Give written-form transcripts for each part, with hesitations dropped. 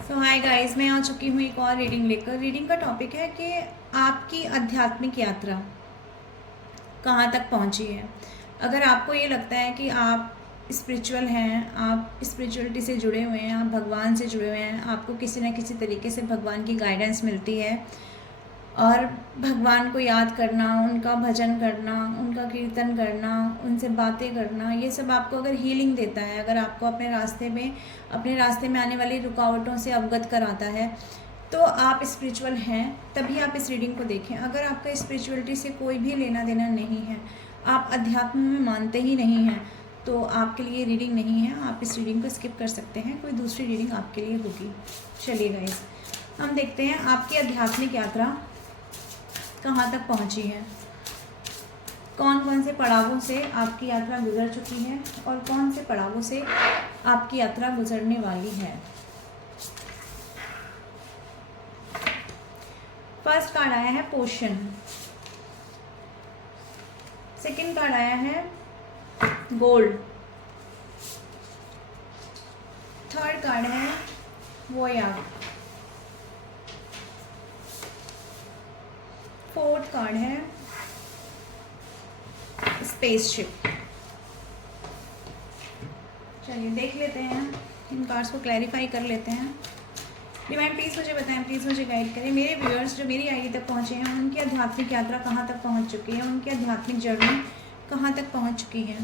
सो hi guys, मैं आ चुकी हूँ एक और रीडिंग लेकर। रीडिंग का टॉपिक है कि आपकी आध्यात्मिक यात्रा कहाँ तक पहुँची है। अगर आपको ये लगता है कि आप स्पिरिचुअल हैं, आप स्पिरिचुअलिटी से जुड़े हुए हैं, आप भगवान से जुड़े हुए हैं, आपको किसी न किसी तरीके से भगवान की गाइडेंस मिलती है और भगवान को याद करना, उनका भजन करना, उनका कीर्तन करना, उनसे बातें करना, ये सब आपको अगर हीलिंग देता है, अगर आपको अपने रास्ते में आने वाली रुकावटों से अवगत कराता है, तो आप स्पिरिचुअल हैं। तभी आप इस रीडिंग को देखें। अगर आपका स्पिरिचुअलिटी से कोई भी लेना देना नहीं है, आप अध्यात्म में मानते ही नहीं हैं, तो आपके लिए रीडिंग नहीं है। आप इस रीडिंग को स्किप कर सकते हैं, कोई दूसरी रीडिंग आपके लिए होगी। चलिए गाइस, हम देखते हैं आपकी आध्यात्मिक यात्रा कहाँ तक पहुँची है, कौन कौन से पड़ावों से आपकी यात्रा गुजर चुकी है और कौन से पड़ावों से आपकी यात्रा गुजरने वाली है। फर्स्ट कार्ड आया है पोशन, सेकंड कार्ड आया है गोल्ड, थर्ड कार्ड है वोयाग, फोर्थ कार्ड है स्पेसशिप। चलिए देख लेते हैं, इन कार्ड्स को क्लैरिफाई कर लेते हैं। डिवाइन प्लीज़ मुझे बताएं, प्लीज़ मुझे गाइड करें। मेरे व्यूअर्स जो मेरी आईडी तक पहुँचे हैं, उनकी आध्यात्मिक यात्रा कहाँ तक पहुँच चुकी है, उनकी आध्यात्मिक जर्नी कहाँ तक पहुँच चुकी है,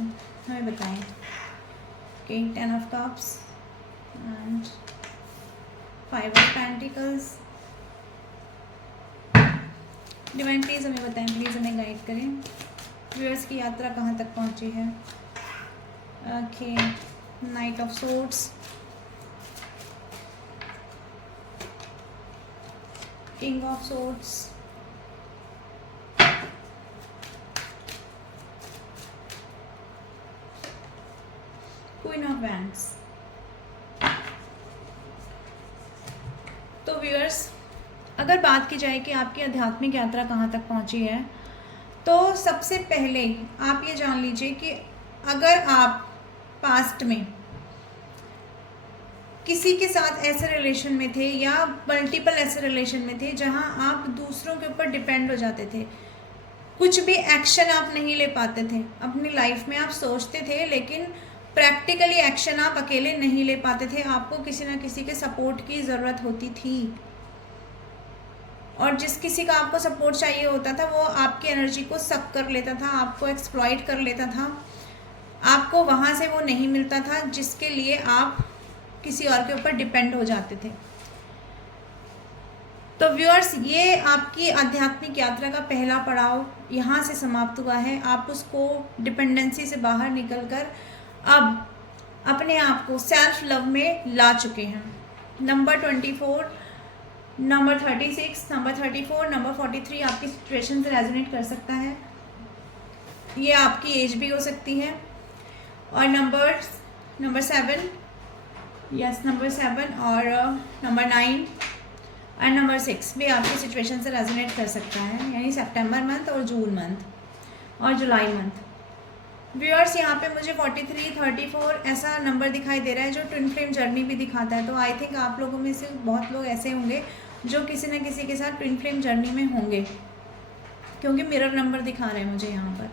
हमें बताएं। Okay, 10 of cups and 5 of pentacles. Divine please हमें बताएं, प्लीज़ हमें गाइड करें। व्यूअर्स की यात्रा कहाँ तक पहुँची है। Okay, night of swords, king of swords, queen of wands. तो व्यूअर्स, अगर बात की जाए कि आपकी आध्यात्मिक यात्रा कहाँ तक पहुँची है, तो सबसे पहले आप ये जान लीजिए कि अगर आप पास्ट में किसी के साथ ऐसे रिलेशन में थे या मल्टीपल ऐसे रिलेशन में थे जहां आप दूसरों के ऊपर डिपेंड हो जाते थे, कुछ भी एक्शन आप नहीं ले पाते थे अपनी लाइफ में, आप सोचते थे लेकिन प्रैक्टिकली एक्शन आप अकेले नहीं ले पाते थे, आपको किसी ना किसी के सपोर्ट की ज़रूरत होती थी। और जिस किसी का आपको सपोर्ट चाहिए होता था वो आपकी एनर्जी को सक कर लेता था, आपको एक्सप्लॉइट कर लेता था, आपको वहाँ से वो नहीं मिलता था जिसके लिए आप किसी और के ऊपर डिपेंड हो जाते थे। तो व्यूअर्स, ये आपकी आध्यात्मिक यात्रा का पहला पड़ाव यहाँ से समाप्त हुआ है। आप उसको डिपेंडेंसी से बाहर निकलकर अब अपने आप को सेल्फ लव में ला चुके हैं। नंबर 24, नंबर 36, नंबर 34, नंबर 43 आपकी सिचुएशन से रेजोनेट कर सकता है। ये आपकी एज भी हो सकती है। और नंबर 7, यस नंबर 7 और नंबर 9 एंड नंबर 6 भी आपकी सिचुएशन से रेजोनेट कर सकता है, यानी सितंबर मंथ और जून मंथ और जुलाई मंथ। व्यूअर्स, यहाँ पे मुझे 43, 34 ऐसा नंबर दिखाई दे रहा है जो ट्विन फ्लेम जर्नी भी दिखाता है। तो आई थिंक आप लोगों में से बहुत लोग ऐसे होंगे जो किसी न किसी के साथ ट्विन फ्लेम जर्नी में होंगे, क्योंकि मिरर नंबर दिखा रहे हैं मुझे यहाँ पर।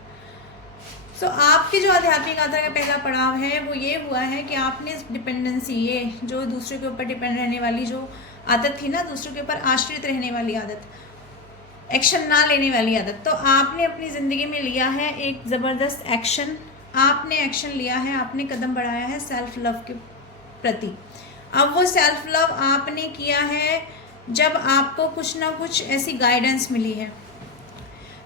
सो आपकी जो आध्यात्मिक यात्रा का पहला पड़ाव है वो ये हुआ है कि आपने डिपेंडेंसी, ये जो दूसरे के ऊपर डिपेंड रहने वाली जो आदत थी ना, दूसरों के ऊपर आश्रित रहने वाली आदत, एक्शन ना लेने वाली आदत, तो आपने अपनी ज़िंदगी में लिया है एक ज़बरदस्त एक्शन। आपने एक्शन लिया है, आपने कदम बढ़ाया है सेल्फ लव के प्रति। अब वो सेल्फ लव आपने किया है जब आपको कुछ ना कुछ ऐसी गाइडेंस मिली है।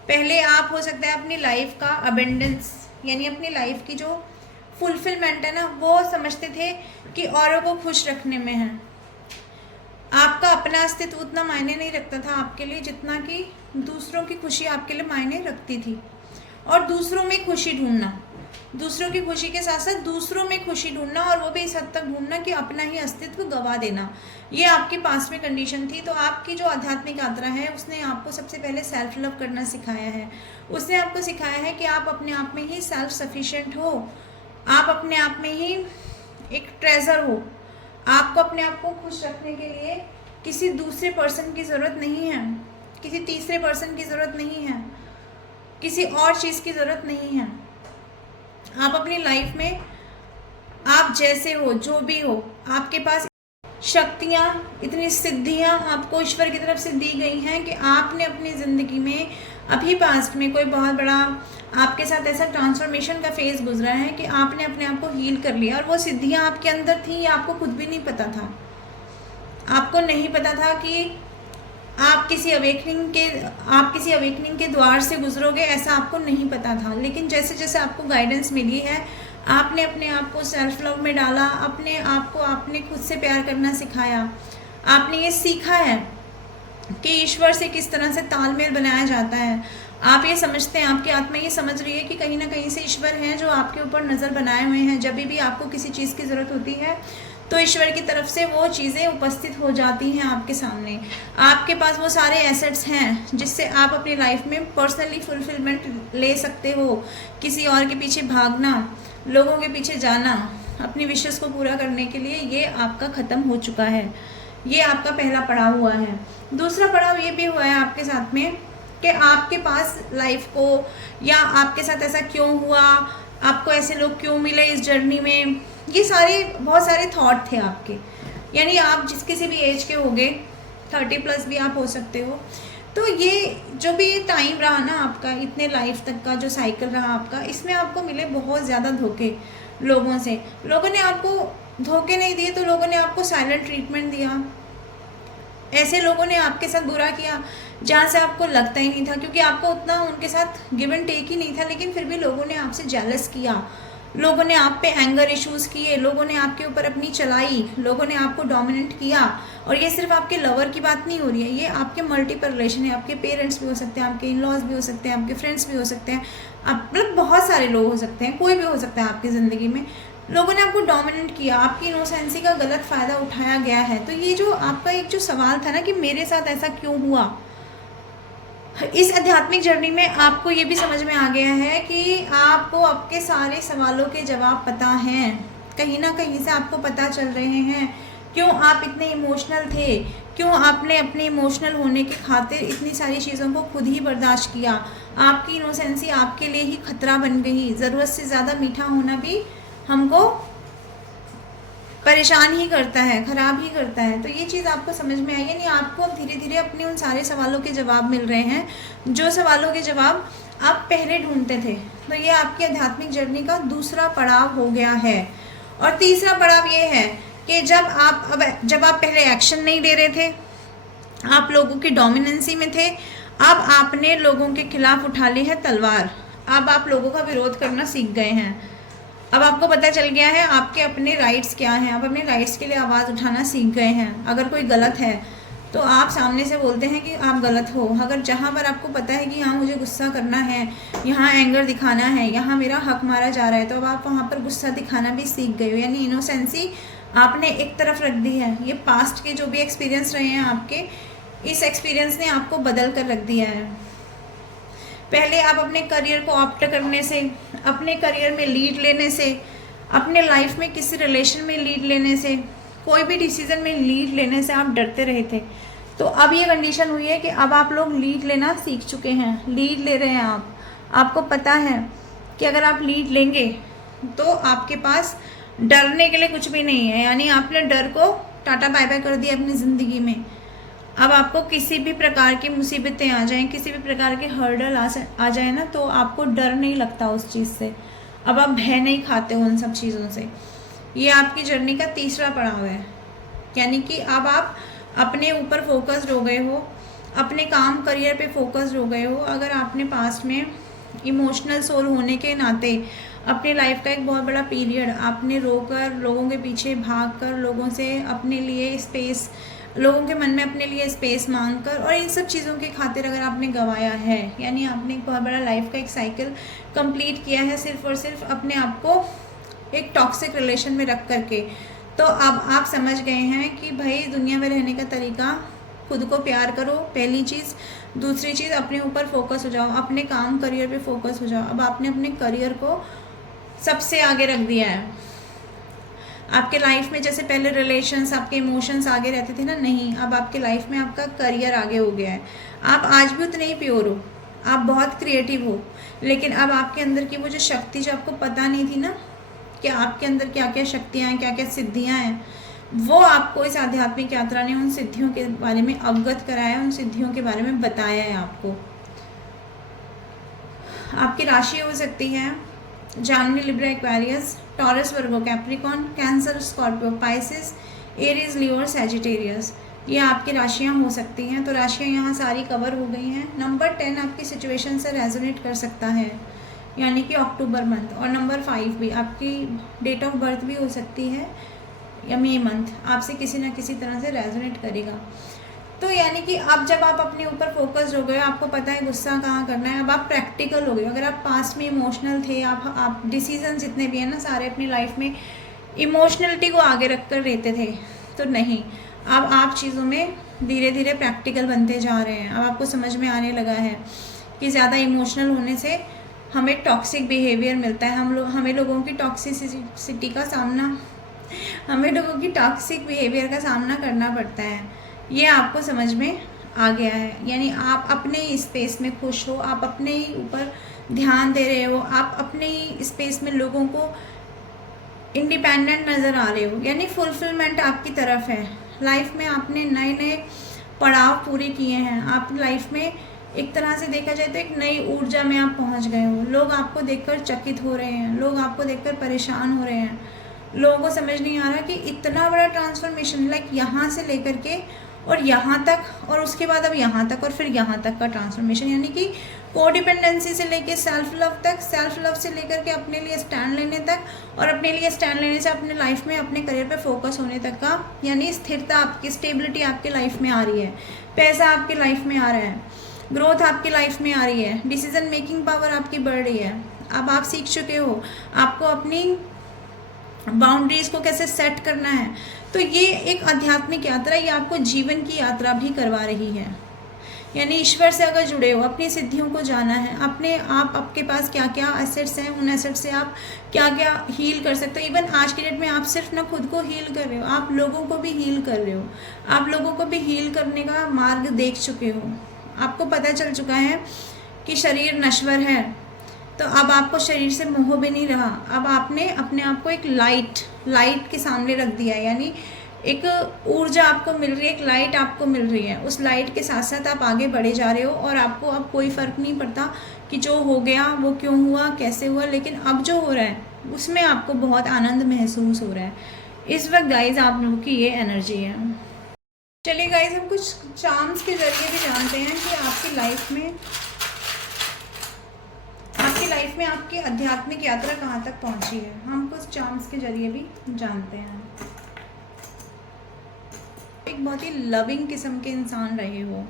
पहले आप हो सकता है अपनी लाइफ का अबेंडेंस, यानी अपनी लाइफ की जो फुलफिलमेंट है ना, वो समझते थे कि औरों को खुश रखने में है। आपका अपना अस्तित्व उतना मायने नहीं रखता था आपके लिए जितना कि दूसरों की खुशी आपके लिए मायने रखती थी। और दूसरों में खुशी ढूंढना, दूसरों की खुशी के साथ साथ दूसरों में खुशी ढूंढना, और वो भी इस हद तक ढूंढना कि अपना ही अस्तित्व गवा देना, ये आपकी पास में कंडीशन थी। तो आपकी जो आध्यात्मिक यात्रा है उसने आपको सबसे पहले सेल्फ लव करना सिखाया है। उसने आपको सिखाया है कि आप अपने आप में ही सेल्फ सफिशिएंट हो, आप अपने आप में ही एक ट्रेजर हो, आपको अपने आप को खुश रखने के लिए किसी दूसरे पर्सन की ज़रूरत नहीं है, किसी तीसरे पर्सन की ज़रूरत नहीं है, किसी और चीज़ की ज़रूरत नहीं है। आप अपनी लाइफ में आप जैसे हो, जो भी हो, आपके पास शक्तियाँ, इतनी सिद्धियाँ आपको ईश्वर की तरफ से दी गई हैं कि आपने अपनी ज़िंदगी में अभी पास्ट में कोई बहुत बड़ा आपके साथ ऐसा ट्रांसफॉर्मेशन का फेज़ गुजरा है कि आपने अपने आप को हील कर लिया, और वो सिद्धियाँ आपके अंदर थी, ये आपको खुद भी नहीं पता था। आपको नहीं पता था कि आप किसी अवेकनिंग के द्वार से गुजरोगे, ऐसा आपको नहीं पता था। लेकिन जैसे जैसे आपको गाइडेंस मिली है, आपने अपने आप को सेल्फ लव में डाला, अपने आप को आपने खुद से प्यार करना सिखाया, आपने ये सीखा है कि ईश्वर से किस तरह से तालमेल बनाया जाता है। आप ये समझते हैं, आपकी आत्मा ये समझ रही है कि कहीं ना कहीं से ईश्वर हैं जो आपके ऊपर नज़र बनाए हुए हैं। जब भी आपको किसी चीज़ की ज़रूरत होती है तो ईश्वर की तरफ से वो चीज़ें उपस्थित हो जाती हैं आपके सामने। आपके पास वो सारे एसेट्स हैं जिससे आप अपनी लाइफ में पर्सनली फुलफिलमेंट ले सकते हो। किसी और के पीछे भागना, लोगों के पीछे जाना अपनी विशेष को पूरा करने के लिए, ये आपका ख़त्म हो चुका है। ये आपका पहला पड़ाव हुआ है। दूसरा पड़ाव ये भी हुआ है आपके साथ में कि आपके पास लाइफ को, या आपके साथ ऐसा क्यों हुआ, आपको ऐसे लोग क्यों मिले इस जर्नी में, ये सारे बहुत सारे थॉट थे आपके। यानी आप जिस किसी भी एज के होंगे, 30+ भी आप हो सकते हो। तो ये जो भी टाइम रहा ना आपका, इतने लाइफ तक का जो साइकिल रहा आपका, इसमें आपको मिले बहुत ज़्यादा धोखे लोगों से। लोगों ने आपको धोखे नहीं दिए तो लोगों ने आपको साइलेंट ट्रीटमेंट दिया। ऐसे लोगों ने आपके साथ बुरा किया जहाँ से आपको लगता ही नहीं था, क्योंकि आपको उतना उनके साथ गिव एंड टेक ही नहीं था। लेकिन फिर भी लोगों ने आपसे जेलस किया, लोगों ने आप पे एंगर इश्यूज़ किए, लोगों ने आपके ऊपर अपनी चलाई, लोगों ने आपको डोमिनेट किया। और ये सिर्फ आपके लवर की बात नहीं हो रही है, ये आपके मल्टीपल रिलेशन है। आपके पेरेंट्स भी हो सकते हैं, आपके इन लॉज भी हो सकते हैं, आपके फ्रेंड्स भी हो सकते हैं, आप मतलब बहुत सारे लोग हो सकते हैं, कोई भी हो सकता है आपकी ज़िंदगी में। लोगों ने आपको डोमिनेट किया, आपकी इनोसेंसी का गलत फ़ायदा उठाया गया है। तो ये जो आपका एक जो सवाल था ना कि मेरे साथ ऐसा क्यों हुआ, इस आध्यात्मिक जर्नी में आपको ये भी समझ में आ गया है कि आपको आपके सारे सवालों के जवाब पता हैं। कहीं ना कहीं से आपको पता चल रहे हैं क्यों आप इतने इमोशनल थे, क्यों आपने अपने इमोशनल होने के खातिर इतनी सारी चीज़ों को खुद ही बर्दाश्त किया। आपकी इनोसेंसी आपके लिए ही खतरा बन गई। ज़रूरत से ज़्यादा मीठा होना भी हमको परेशान ही करता है, ख़राब ही करता है। तो ये चीज़ आपको समझ में आई है। नहीं, आपको अब धीरे धीरे अपने उन सारे सवालों के जवाब मिल रहे हैं, जो सवालों के जवाब आप पहले ढूंढते थे। तो ये आपकी आध्यात्मिक जर्नी का दूसरा पड़ाव हो गया है। और तीसरा पड़ाव ये है कि जब आप पहले एक्शन नहीं ले रहे थे, आप लोगों की डोमिनेंसी में थे, अब आपने लोगों के खिलाफ उठा ली है तलवार। अब आप लोगों का विरोध करना सीख गए हैं। अब आपको पता चल गया है आपके अपने राइट्स क्या हैं। आप अपने राइट्स के लिए आवाज़ उठाना सीख गए हैं। अगर कोई गलत है तो आप सामने से बोलते हैं कि आप गलत हो। अगर जहाँ पर आपको पता है कि यहाँ मुझे गुस्सा करना है, यहाँ एंगर दिखाना है, यहाँ मेरा हक मारा जा रहा है, तो अब आप वहाँ पर गुस्सा दिखाना भी सीख गए हो। यानी इनोसेंसी आपने एक तरफ रख दी है। ये पास्ट के जो भी एक्सपीरियंस रहे हैं आपके, इस एक्सपीरियंस ने आपको बदल कर रख दिया है। पहले आप अपने करियर को ऑप्ट करने से, अपने करियर में लीड लेने से, अपने लाइफ में किसी रिलेशन में लीड लेने से, कोई भी डिसीजन में लीड लेने से आप डरते रहे थे। तो अब ये कंडीशन हुई है कि अब आप लोग लीड लेना सीख चुके हैं, लीड ले रहे हैं आप। आपको पता है कि अगर आप लीड लेंगे तो आपके पास डरने के लिए कुछ भी नहीं है। यानी आपने डर को टाटा बाय बाय कर दिया अपनी ज़िंदगी में। अब आपको किसी भी प्रकार की मुसीबतें आ जाएं, किसी भी प्रकार के हर्डल आ जाए ना, तो आपको डर नहीं लगता उस चीज़ से। अब आप भय नहीं खाते हो उन सब चीज़ों से। ये आपकी जर्नी का तीसरा पड़ाव है। यानी कि अब आप अपने ऊपर फोकस्ड हो गए हो, अपने काम करियर पे फोकस्ड हो गए हो। अगर आपने पास्ट में इमोशनल सोल होने के नाते अपनी लाइफ का एक बहुत बड़ा पीरियड आपने रोकर, लोगों के पीछे भागकर, लोगों से अपने लिए स्पेस, लोगों के मन में अपने लिए स्पेस मांगकर और इन सब चीज़ों के खातिर अगर आपने गंवाया है, यानी आपने एक बहुत बड़ा लाइफ का एक साइकिल कंप्लीट किया है सिर्फ और सिर्फ अपने आप को एक टॉक्सिक रिलेशन में रख करके, तो अब आप समझ गए हैं कि भाई दुनिया में रहने का तरीका, खुद को प्यार करो पहली चीज़, दूसरी चीज़ अपने ऊपर फोकस हो जाओ, अपने काम करियर पे फोकस हो जाओ। अब आपने अपने करियर को सबसे आगे रख दिया है। आपके लाइफ में जैसे पहले रिलेशंस, आपके इमोशंस आगे रहते थे ना, नहीं, अब आपके लाइफ में आपका करियर आगे हो गया है। आप आज भी उतने ही प्योर हो, आप बहुत क्रिएटिव हो, लेकिन अब आपके अंदर की वो जो शक्ति जो आपको पता नहीं थी ना कि आपके अंदर क्या क्या शक्तियाँ हैं, क्या क्या सिद्धियाँ हैं, वो आपको इस आध्यात्मिक यात्रा ने उन सिद्धियों के बारे में अवगत कराया, उन सिद्धियों के बारे में बताया है आपको। आपकी राशि हो सकती है Gemini, Libra, Aquarius, Taurus, Virgo, Capricorn, Cancer, Scorpio, Pisces, Aries, Leo और सैजिटेरियस। ये आपकी राशियाँ हो सकती हैं। तो राशियाँ यहाँ सारी कवर हो गई हैं। नंबर 10 आपकी सिचुएशन से रेजोनेट कर सकता है, यानी कि अक्टूबर मंथ, और नंबर 5 भी आपकी डेट ऑफ बर्थ भी हो सकती है या मई मंथ, आपसे किसी ना किसी तरह से रेजोनेट करेगा। तो यानी कि अब जब आप अपने ऊपर फोकस्ड हो गए, आपको पता है गुस्सा कहाँ करना है, अब आप प्रैक्टिकल हो गए। अगर आप पास्ट में इमोशनल थे, आप डिसीजन जितने भी हैं ना सारे अपनी लाइफ में इमोशनलिटी को आगे रख कर लेते थे, तो नहीं, अब आप चीज़ों में धीरे धीरे प्रैक्टिकल बनते जा रहे हैं। अब आपको समझ में आने लगा है कि ज़्यादा इमोशनल होने से हमें टॉक्सिक बिहेवियर मिलता है, हमें लोगों की टॉक्सिसिटी का सामना, हमें लोगों की टॉक्सिक बिहेवियर का सामना करना पड़ता है। ये आपको समझ में आ गया है, यानी आप अपने ही स्पेस में खुश हो, आप अपने ही ऊपर ध्यान दे रहे हो, आप अपने ही स्पेस में लोगों को इंडिपेंडेंट नज़र आ रहे हो, यानी फुलफिलमेंट आपकी तरफ है। लाइफ में आपने नए नए पड़ाव पूरे किए हैं, आप लाइफ में एक तरह से देखा जाए तो एक नई ऊर्जा में आप पहुंच गए हो। लोग आपको देखकर चकित हो रहे हैं, लोग आपको देखकर परेशान हो रहे हैं, लोगों को समझ नहीं आ रहा कि इतना बड़ा ट्रांसफॉर्मेशन, लाइक यहाँ से लेकर के और यहाँ तक, और उसके बाद अब यहाँ तक, और फिर यहाँ तक का ट्रांसफॉर्मेशन, यानी कि कोडिपेंडेंसी से लेके सेल्फ लव तक, सेल्फ लव से लेकर के अपने लिए स्टैंड लेने तक, और अपने लिए स्टैंड लेने से अपने लाइफ में अपने करियर पे फोकस होने तक का, यानी स्थिरता आपकी, स्टेबिलिटी आपके लाइफ में आ रही है, पैसा आपके लाइफ में आ रहा है, ग्रोथ आपकी लाइफ में आ रही है, डिसीजन मेकिंग पावर आपकी बढ़ रही है। अब आप सीख चुके हो आपको अपनी बाउंड्रीज को कैसे सेट करना है। तो ये एक आध्यात्मिक यात्रा, ये आपको जीवन की यात्रा भी करवा रही है, यानी ईश्वर से अगर जुड़े हो, अपनी सिद्धियों को जाना है, अपने आप, आपके पास क्या क्या एसेट्स हैं, उन एसेट्स से आप क्या क्या हील कर सकते हो। इवन आज के डेट में आप सिर्फ ना खुद को हील कर रहे हो, आप लोगों को भी हील कर रहे हो, आप लोगों को भी हील करने का मार्ग देख चुके हो। आपको पता चल चुका है कि शरीर नश्वर है, तो अब आपको शरीर से मोह भी नहीं रहा। अब आपने अपने आप को एक लाइट के सामने रख दिया, यानी एक ऊर्जा आपको मिल रही है, एक लाइट आपको मिल रही है, उस लाइट के साथ साथ आप आगे बढ़े जा रहे हो, और आपको अब कोई फ़र्क नहीं पड़ता कि जो हो गया वो क्यों हुआ, कैसे हुआ, लेकिन अब जो हो रहा है उसमें आपको बहुत आनंद महसूस हो रहा है। इस वक्त गाइज आप लोगों की ये एनर्जी है। चलिए गाइज, हम कुछ चार्म्स के ज़रिए भी जानते हैं कि आपकी लाइफ में आपकी आध्यात्मिक यात्रा कहाँ तक पहुँची है। हम कुछ चार्म्स के ज़रिए भी जानते हैं। एक बहुत ही लविंग किस्म के इंसान रहे हो,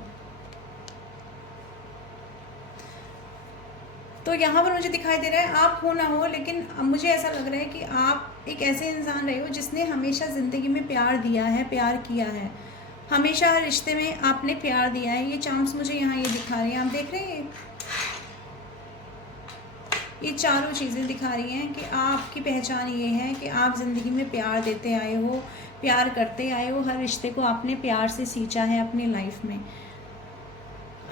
तो यहाँ पर मुझे दिखाई दे रहा है, आप हो ना हो, लेकिन मुझे ऐसा लग रहा है कि आप एक ऐसे इंसान रहे हो जिसने हमेशा ज़िंदगी में प्यार दिया है, प्यार किया है, हमेशा हर रिश्ते में आपने प्यार दिया है। ये चार्म्स मुझे यहाँ ये दिखा रही हैं, आप देख रहे हैं, ये चारों चीज़ें दिखा रही हैं कि आपकी पहचान ये है कि आप ज़िंदगी में प्यार देते आए हो, प्यार करते आए हो, हर रिश्ते को आपने प्यार से सींचा है अपनी लाइफ में।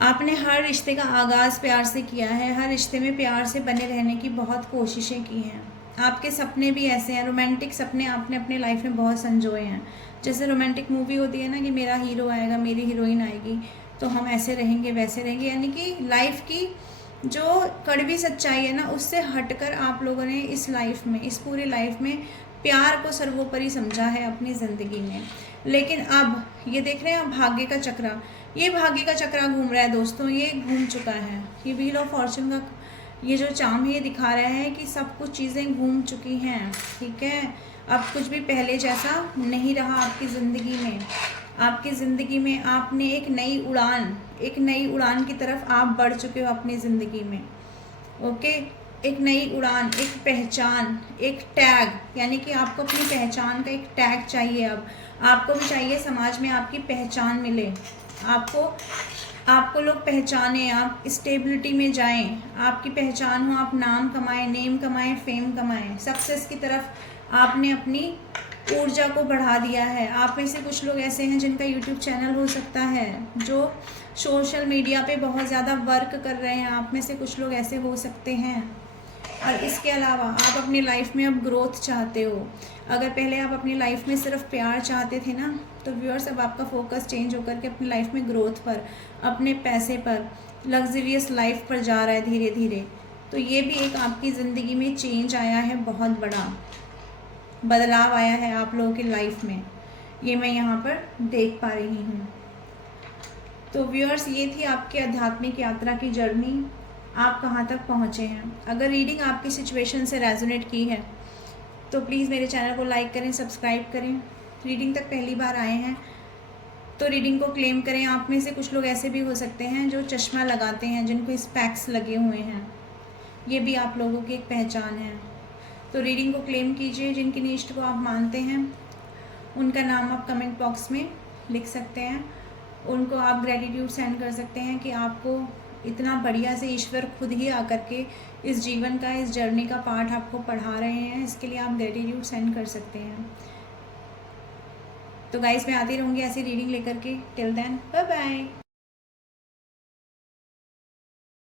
आपने हर रिश्ते का आगाज़ प्यार से किया है, हर रिश्ते में प्यार से बने रहने की बहुत कोशिशें की हैं। आपके सपने भी ऐसे हैं, रोमांटिक सपने आपने अपने लाइफ में बहुत संजोए हैं। जैसे रोमांटिक मूवी होती है ना कि मेरा हीरो आएगा, मेरी हीरोइन आएगी, तो हम ऐसे रहेंगे वैसे रहेंगे, यानी कि लाइफ की जो कड़वी सच्चाई है ना, उससे हटकर आप लोगों ने इस लाइफ में, इस पूरी लाइफ में प्यार को सर्वोपरि समझा है अपनी ज़िंदगी में। लेकिन अब ये देख रहे हैं भाग्य का चक्रा, ये भाग्य का चक्रा घूम रहा है दोस्तों, ये घूम चुका है। ये व्हील ऑफ फॉर्चून का ये जो चार्म है, ये दिखा रहा है कि सब कुछ चीज़ें घूम चुकी हैं, ठीक है। अब कुछ भी पहले जैसा नहीं रहा आपकी ज़िंदगी में। आपकी ज़िंदगी में आपने एक नई उड़ान की तरफ आप बढ़ चुके हो अपनी ज़िंदगी में, ओके। एक नई उड़ान, एक पहचान, एक टैग, यानी कि आपको अपनी पहचान का एक टैग चाहिए। अब आपको भी चाहिए समाज में आपकी पहचान मिले, आपको लोग पहचाने, आप स्टेबिलिटी में जाएं, आपकी पहचान हो, आप नाम कमाएं, नेम कमाएं, फेम कमाएं, सक्सेस की तरफ आपने अपनी ऊर्जा को बढ़ा दिया है। आप में से कुछ लोग ऐसे हैं जिनका यूट्यूब चैनल हो सकता है, जो सोशल मीडिया पे बहुत ज़्यादा वर्क कर रहे हैं। आप में से कुछ लोग ऐसे हो सकते हैं। और इसके अलावा आप अपनी लाइफ में अब ग्रोथ चाहते हो। अगर पहले आप अपनी लाइफ में सिर्फ प्यार चाहते थे ना, तो व्यूअर्स अब आपका फोकस चेंज होकर के अपनी लाइफ में ग्रोथ पर, अपने पैसे पर, लग्जरियस लाइफ पर जा रहा है धीरे धीरे। तो ये भी एक आपकी ज़िंदगी में चेंज आया है, बहुत बड़ा बदलाव आया है आप लोगों की लाइफ में, ये मैं यहाँ पर देख पा रही हूँ। तो व्यूअर्स, ये थी आपकी आध्यात्मिक यात्रा की जर्नी। आप कहाँ तक पहुँचे हैं। अगर रीडिंग आपकी सिचुएशन से रेजोनेट की है तो प्लीज़ मेरे चैनल को लाइक करें, सब्सक्राइब करें। रीडिंग तक पहली बार आए हैं तो रीडिंग को क्लेम करें। आप में से कुछ लोग ऐसे भी हो सकते हैं जो चश्मा लगाते हैं, जिनको स्पेक्स लगे हुए हैं, ये भी आप लोगों की एक पहचान है। तो रीडिंग को क्लेम कीजिए। जिनकी निष्ठ को आप मानते हैं उनका नाम आप कमेंट बॉक्स में लिख सकते हैं। उनको आप ग्रेटिट्यूड सेंड कर सकते हैं कि आपको इतना बढ़िया से ईश्वर खुद ही आकर के इस जीवन का, इस जर्नी का पाठ आपको पढ़ा रहे हैं। इसके लिए आप ग्रेटिट्यूड सेंड कर सकते हैं। तो गाइस, मैं आती रहूँगी ऐसी रीडिंग लेकर के। Till then, bye bye.